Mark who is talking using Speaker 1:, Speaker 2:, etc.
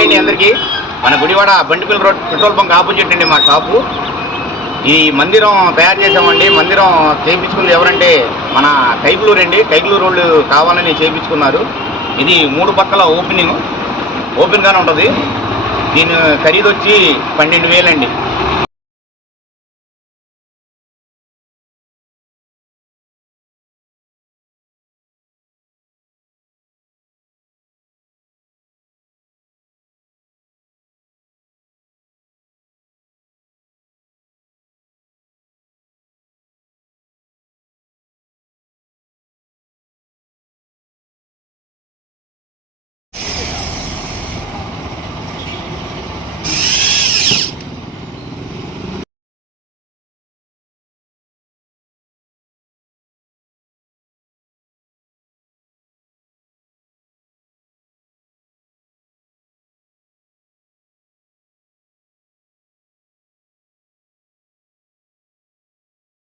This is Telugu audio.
Speaker 1: హాయ్ అండి అందరికీ? మన Gudivada Bandipalli road petrol bunk opposite అండి మా షాపు. ఈ మందిరం తయారు చేసామండి మందిరం చేయించుకుంది ఎవరంటే మన కైగులూరు అండి. కైగులూరు వాళ్ళు కావాలని చేయించుకున్నారు. ఇది మూడు పక్కల ఓపెనింగ్. ఓపెన్గానే ఉంటుంది. దీని ఖరీదు వచ్చి పన్నెండు వేలండి.